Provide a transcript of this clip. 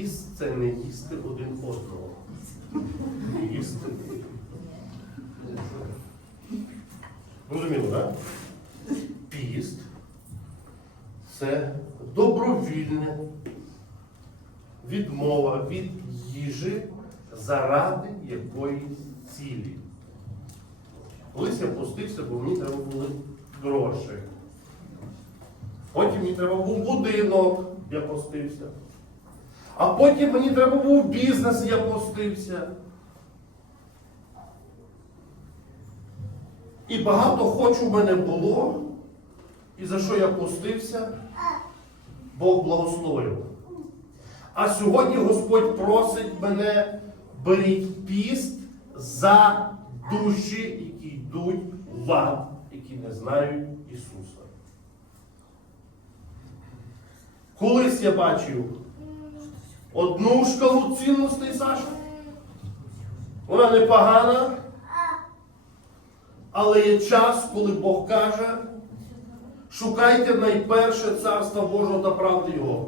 Піст це не їсти один одного. Їсти. Розуміло, так? Піст це добровільне відмова від їжі заради якоїсь цілі. Колись я постився, бо мені треба були гроші. Потім мені треба був будинок, я постився. А потім мені треба був бізнес, я постився. І багато хочу в мене було, і за що я постився, Бог благословив. А сьогодні Господь просить мене, беріть піст за душі, які йдуть в ад, які не знають Ісуса. Колись я бачив одну шкалу цінностей, Саша. Вона непогана, але є час, коли Бог каже, шукайте найперше царство Божого та правди Його.